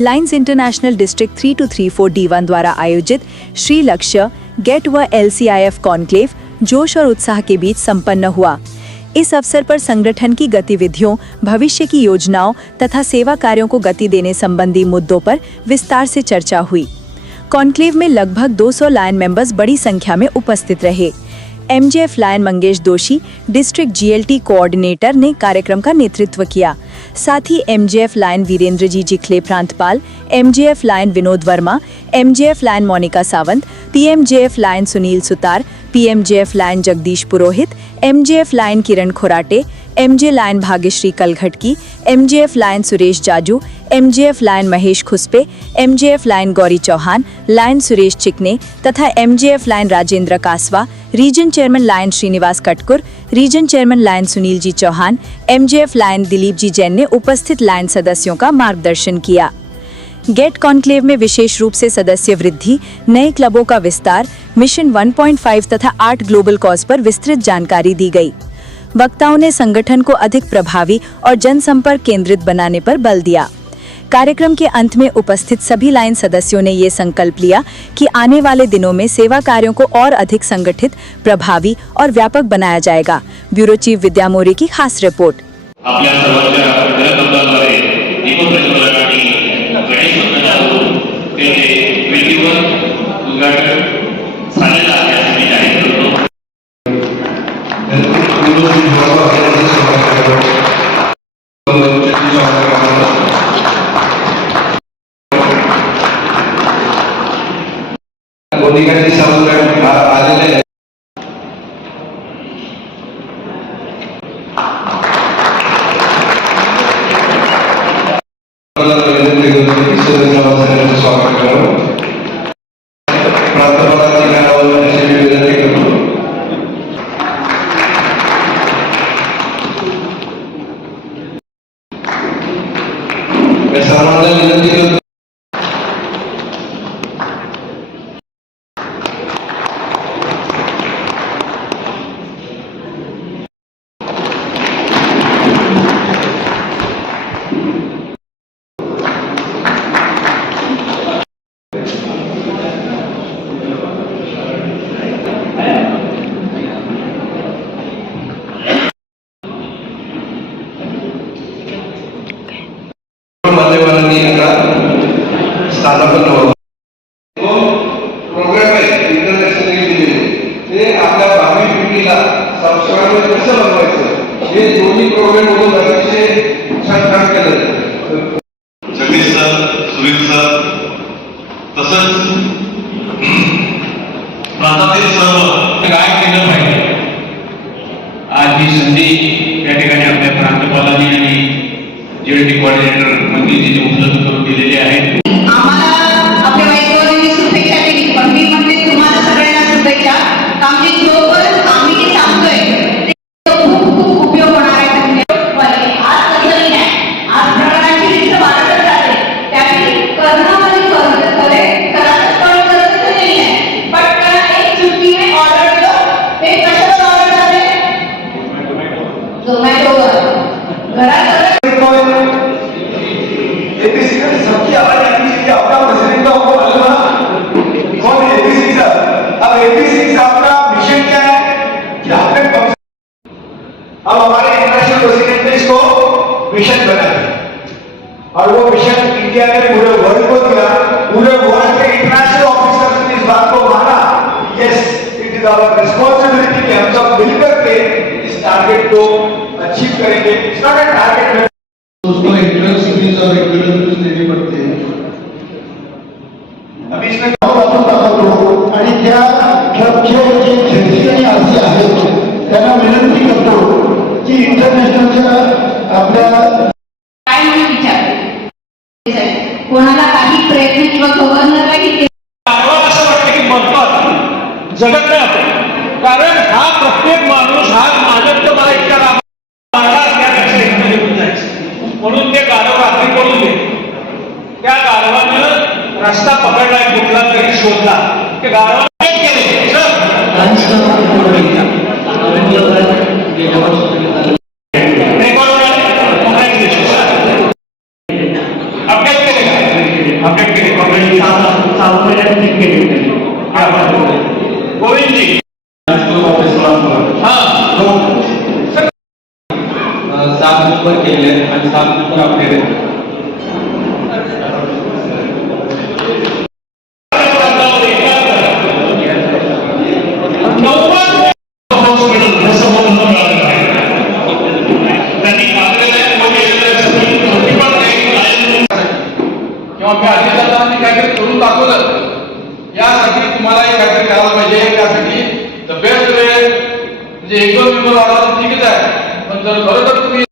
Lines international district 3234 द्वारा आयोजित श्री लक्ष्य गेट व LCIF कॉन्क्लेव जोश और उत्साह के बीच संपन्न हुआ। इस अवसर पर संगठन की गतिविधियों, भविष्य की योजनाओं तथा सेवा कार्यों को गति देने संबंधी मुद्दों पर विस्तार से चर्चा हुई। कॉन्क्लेव में लगभग 200 लायन मेंबर्स बड़ी संख्या में उपस्थित रहे। MJF लायन मंगेश दोषी, डिस्ट्रिक्ट GLT कोऑर्डिनेटर ने कार्यक्रम का नेतृत्व किया। साथ ही MJF लायन वीरेंद्र जी जिखले प्रांतपाल, MJF lion Vinod Verma, MJF lion Monika Sawant, PMJF lion Sunil Sutar, PMJF lion Jagdish Purohit, MJF lion Kiran Khorate, MJ lion Bhagyashree Kalghatki, MJF lion Suresh Jaju, MJF lion Mahesh Khuspe, MJF lion Gauri Chauhan, lion Suresh Chikne तथा MJF lion Rajendra Kaswa, region chairman lion Shrinivas Katkur, region chairman lion Sunil ji Chauhan, MJF lion Dilip जी जैन ने उपस्थित lion सदस्यों का मार्गदर्शन KIA. Gate conclave में विशेष रूप से सदस्य वृद्धि, नए क्लबों का विस्तार, मिशन 1.5 तथा 8 ग्लोबल कॉज पर विस्तृत जानकारी दी गई। वक्ताओं ने संगठन को अधिक प्रभावी और जनसंपर्क केंद्रित बनाने पर बल दिया। कार्यक्रम के अंत में उपस्थित सभी लाइन सदस्यों ने ये संकल्प लिया कि आने वाले दिनों में सेवा कार्यों को और अधिक संगठित, प्रभावी और व्यापक बनाया जाएगा। ब्यूरो चीफ विद्या मोरे की खास रिपोर्ट। प्रोग्राम आहे इंटरनॅशनल ते आपल्या भावी पिढीला सबस्क्राईबर कसं बनवायचं हे दोन्ही प्रोग्राम मधून अतिशय छान काम केलं। जगदीश सर, सुनील सर तसंच प्रांतातील सर्व काय केलं पाहिजे। आज ही संधी या ठिकाणी आपल्या प्रांतपालांनी आणि GLT कोऑर्डिनेटर मंत्रीजींनी उपलब्ध करून दिलेली आहे। अब हमारे इंटरनेशनल प्रेसिडेंट को मिशन बना और वो मिशन इंडिया ने पूरे वर्ल्ड को दिया। पूरे वर्ल्ड के इंटरनेशनल ऑफिसर्स ने इस बात को माना, yes it is our responsibility कि हम सब मिलकर के इस टारगेट को अचीव करेंगे। इट्स नॉट अ टारगेट, उसको इंटरेस्ट फीस और रेगुलर फीस देनी पड़ती है। अभी इसमें आणि त्या क्लबचे जे खेळी असे आहेत त्यांना विनंती करतो की इंटरनॅशनलच्या आपल्या काय म्हणून विचार कोणाला काही प्रयत्न किंवा गव्हर्नरला की असं वाटतं की म्हणतात जगत नाही आपण, कारण हा प्रत्येक माणूस हा माझ्या मला इतका म्हणून ते गाढव रात्री पडून गेले। त्या गाढवानं रस्ता पकडला, कुठला तरी शोधला, ते गाढवाने अपडेट केले आणि 7 नंबर आपले किंवा मी अधिकाऱ्यांनी काहीतरी करून दाखवलं, यासाठी तुम्हाला काहीतरी करायला पाहिजे. त्यासाठी द बेस्ट वे म्हणजे 1-2 मेंबर वाढवलं ठीकच आहे, पण जर खरोखर तुम्ही